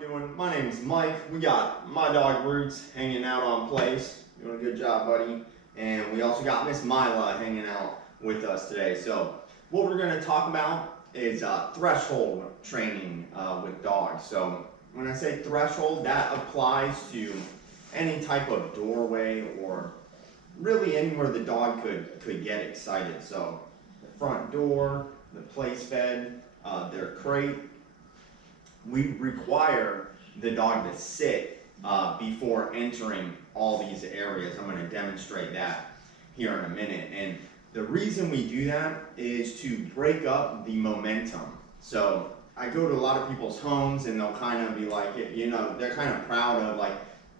you doing? My name is Mike. We got my dog Roots hanging out on place. Doing a good job, buddy. And we also got Miss Myla hanging out with us today. So what we're going to talk about is threshold training with dogs. So when I say threshold, that applies to any type of doorway or really anywhere the dog could get excited. So the front door, the place bed, their crate. We require the dog to sit before entering all these areas. I'm going to demonstrate that here in a minute. And the reason we do that is to break up the momentum. So I go to a lot of people's homes and they'll kind of be like, you know, they're kind of proud of like,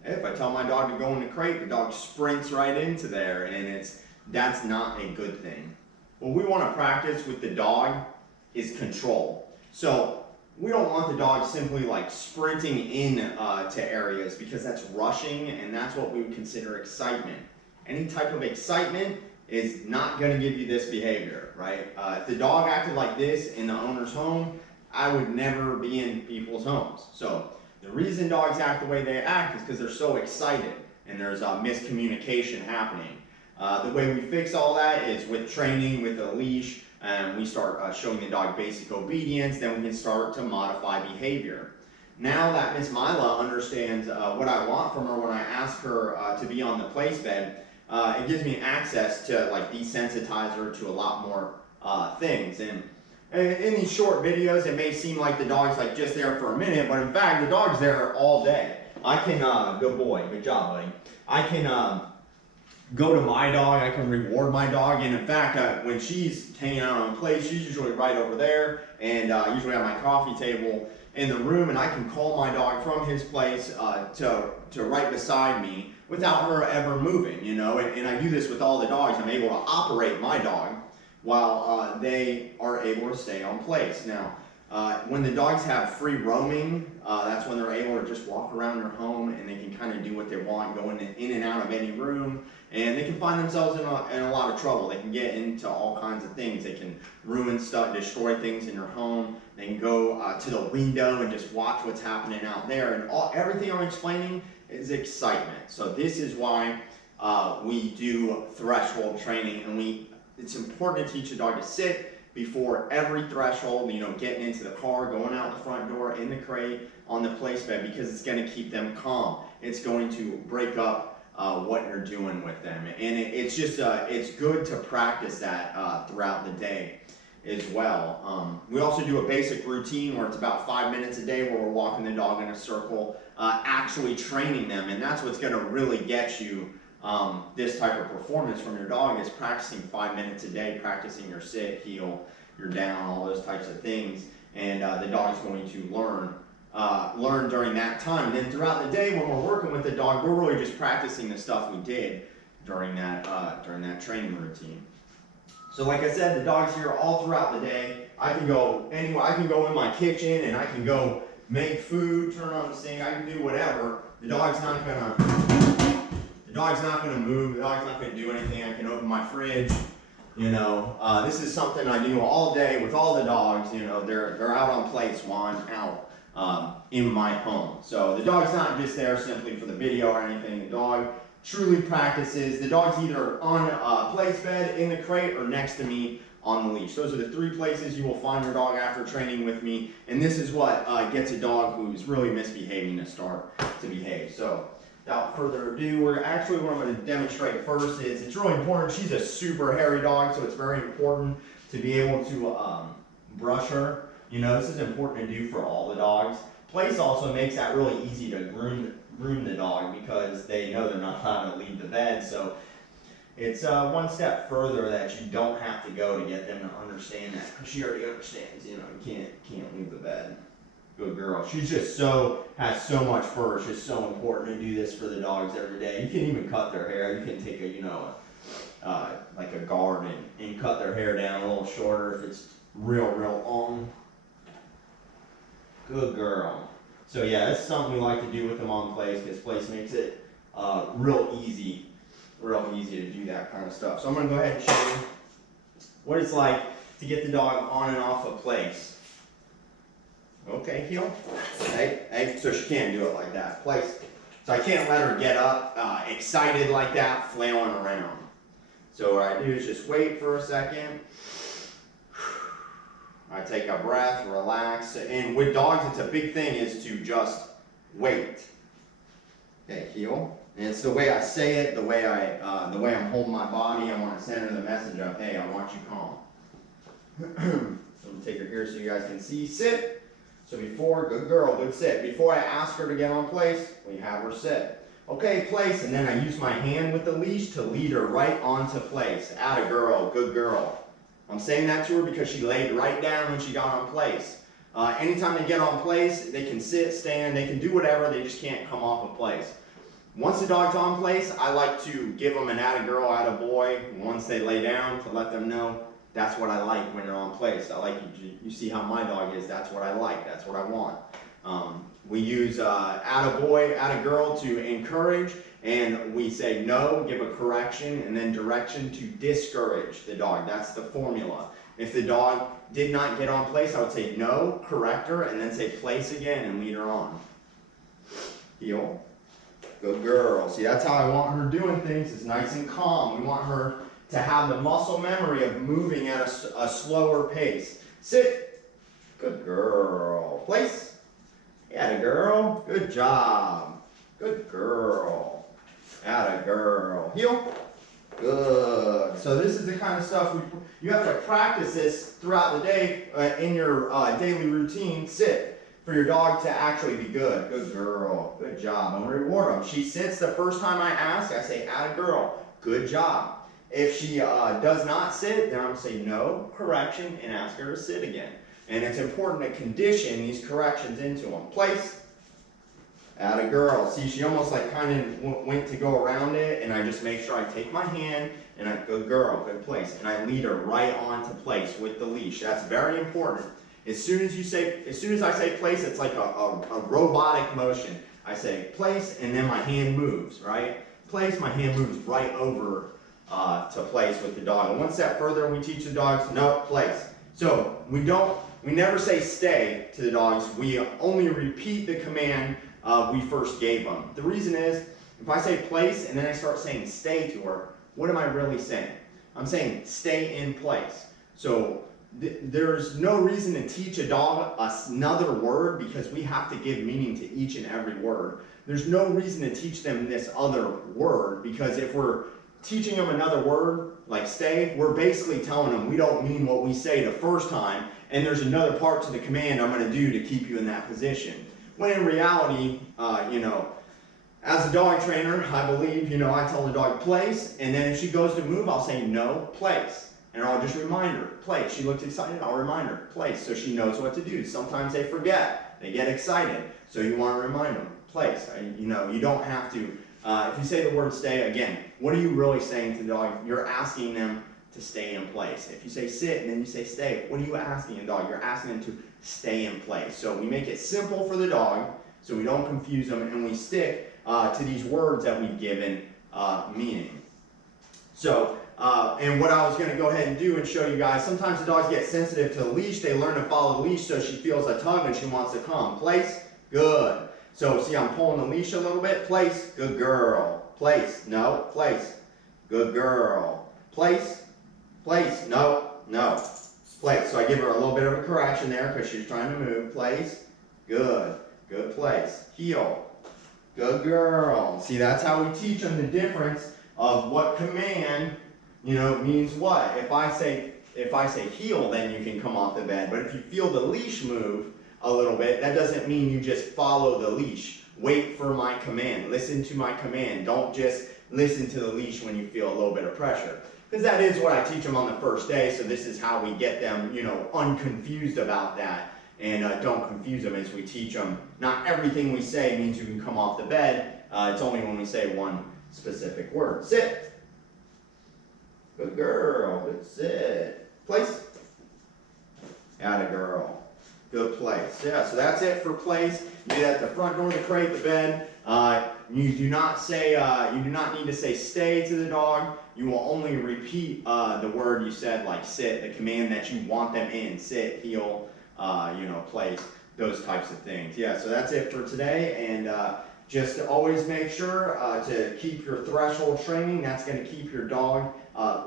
hey, if I tell my dog to go in the crate, the dog sprints right into there, and that's not a good thing. What we want to practice with the dog is control. So we don't want the dog simply like sprinting in to areas, because that's rushing, and that's what we would consider excitement. Any type of excitement is not going to give you this behavior, right? If the dog acted like this in the owner's home, I would never be in people's homes. So the reason dogs act the way they act is because they're so excited and there's miscommunication happening. The way we fix all that is with training, with a leash. And we start showing the dog basic obedience, then we can start to modify behavior. Now that Miss Myla understands what I want from her when I ask her to be on the place bed, it gives me access to like desensitize her to a lot more things. And in these short videos, it may seem like the dog's like just there for a minute, but in fact, the dog's there all day. I can, good boy, good job, buddy. I can go to my dog, I can reward my dog, and in fact, when she's hanging out on place, she's usually right over there, and usually at my coffee table in the room, and I can call my dog from his place to right beside me without her ever moving, you know, and I do this with all the dogs. I'm able to operate my dog while they are able to stay on place. Now, when the dogs have free roaming, that's when they're able to just walk around their home and they can kind of do what they want, go in and out of any room, and they can find themselves in a lot of trouble. They can get into all kinds of things. They can ruin stuff, destroy things in your home. They can go to the window and just watch what's happening out there. And everything I'm explaining is excitement. So this is why we do threshold training, and it's important to teach a dog to sit before every threshold, you know, getting into the car, going out the front door, in the crate, on the place bed, because it's going to keep them calm. It's going to break up what you're doing with them. And it's just, it's good to practice that throughout the day as well. We also do a basic routine where it's about 5 minutes a day where we're walking the dog in a circle, actually training them. And that's what's going to really get you this type of performance from your dog, is practicing 5 minutes a day, practicing your sit, heel, your down, all those types of things. And the dog's going to learn during that time. And then throughout the day when we're working with the dog, we're really just practicing the stuff we did during that training routine. So like I said, the dog's here all throughout the day. I can go anywhere. I can go in my kitchen and I can go make food, turn on the sink, I can do whatever. The dog's not gonna move, the dog's not gonna do anything. I can open my fridge, you know. This is something I do all day with all the dogs, you know. They're out on place while I'm out in my home. So the dog's not just there simply for the video or anything. The dog truly practices. The dog's either on a place bed, in the crate, or next to me on the leash. Those are the 3 places you will find your dog after training with me. And this is what gets a dog who's really misbehaving to start to behave. So without further ado, what I'm going to demonstrate first is, it's really important. She's a super hairy dog, so it's very important to be able to brush her. You know, this is important to do for all the dogs. Place also makes that really easy to groom the dog, because they know they're not allowed to leave the bed. So it's one step further that you don't have to go to get them to understand that. She already understands, you know, you can't leave the bed. Good girl. She's just has so much fur. It's just so important to do this for the dogs every day. You can even cut their hair. You can take like a guard and cut their hair down a little shorter if it's real long. Good girl. So yeah, that's something we like to do with them on place, because place makes it real easy to do that kind of stuff. So I'm going to go ahead and show you what it's like to get the dog on and off of place. Okay, heel. Hey, so she can't do it like that. Place. So I can't let her get up, excited like that, flailing around. So what I do is just wait for a second. I take a breath, relax. And with dogs, it's a big thing is to just wait. Okay, heel. And it's the way I say it, the way I'm holding my body. I want to send her the message of, hey, I want you calm. So I'm gonna take her here so you guys can see. Sit. So before, good girl, good sit. Before I ask her to get on place, we have her sit. Okay, place, and then I use my hand with the leash to lead her right onto place. Atta girl, good girl. I'm saying that to her because she laid right down when she got on place. Anytime they get on place, they can sit, stand, they can do whatever, they just can't come off of place. Once the dog's on place, I like to give them an atta girl, atta boy, once they lay down to let them know that's what I like when they're on place. I like you see how my dog is, that's what I like, that's what I want. We use atta boy, atta girl to encourage, and we say no, give a correction, and then direction to discourage the dog. That's the formula. If the dog did not get on place, I would say no, correct her, and then say place again and lead her on. Heel. Good girl. See, that's how I want her doing things. It's nice and calm. We want her to have the muscle memory of moving at a slower pace. Sit. Good girl. Place. Atta girl. Good job. Good girl. Atta girl. Heel. Good. So this is the kind of stuff you have to practice this throughout the day in your daily routine. Sit. For your dog to actually be good. Good girl. Good job. I'm going to reward them. She sits the first time I ask, I say, atta girl. Good job. If she does not sit, then I'm going to say no, correction, and ask her to sit again. And it's important to condition these corrections into them. Place. Atta girl. See, she almost like kind of went to go around it, and I just make sure I take my hand, and I, good girl, good place. And I lead her right onto place with the leash. That's very important. As soon as I say place, it's like a robotic motion. I say place, and then my hand moves, right? Place, my hand moves right over to place with the dog. And one step further, we teach the dogs, no, place. So we never say stay to the dogs. We only repeat the command we first gave them. The reason is, if I say place and then I start saying stay to her, what am I really saying? I'm saying stay in place. So there's no reason to teach a dog another word because we have to give meaning to each and every word. There's no reason to teach them this other word because if we're teaching them another word like stay, we're basically telling them we don't mean what we say the first time and there's another part to the command I'm going to do to keep you in that position. When in reality, as a dog trainer, I believe, I tell the dog place, and then if she goes to move, I'll say no, place. And I'll just remind her, place. She looks excited, I'll remind her, place, so she knows what to do. Sometimes they forget, they get excited, so you want to remind them, place. You don't have to, if you say the word stay, again, what are you really saying to the dog? You're asking them to stay in place. If you say sit and then you say stay, what are you asking a dog? You're asking them to stay in place. So we make it simple for the dog, so we don't confuse them, and we stick to these words that we've given meaning. So, and what I was going to go ahead and do and show you guys, sometimes the dogs get sensitive to the leash. They learn to follow the leash so she feels a tug and she wants to come. Place, good. So see, I'm pulling the leash a little bit. Place, good girl. Place, no, place, good girl. Place, place, no, no. Place, so I give her a little bit of a correction there because she's trying to move. Place, good, good place. Heel, good girl. See, that's how we teach them the difference of what command, means what. If I say heel, then you can come off the bed. But if you feel the leash move a little bit, that doesn't mean you just follow the leash. Wait for my command. Listen to my command. Don't just listen to the leash when you feel a little bit of pressure. Because that is what I teach them on the first day. So this is how we get them, unconfused about that. And don't confuse them as we teach them. Not everything we say means you can come off the bed. It's only when we say one specific word. Sit. Good girl. Good sit. Place. Atta girl. Good place. Yeah, so that's it for place. You do that at the front door, the crate, the bed. You do not need to say stay to the dog. You will only repeat the word you said, like sit, the command that you want them in. Sit, heel, place. those types of things. Yeah, so that's it for today, and just always make sure to keep your threshold training. That's going to keep your dog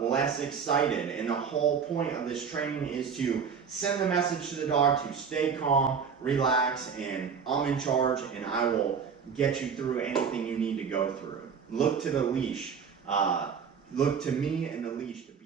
less excited, and the whole point of this training is to send the message to the dog to stay calm, relax, and I'm in charge, and I will get you through anything you need to go through. Look to the leash. Look to me and the leash to be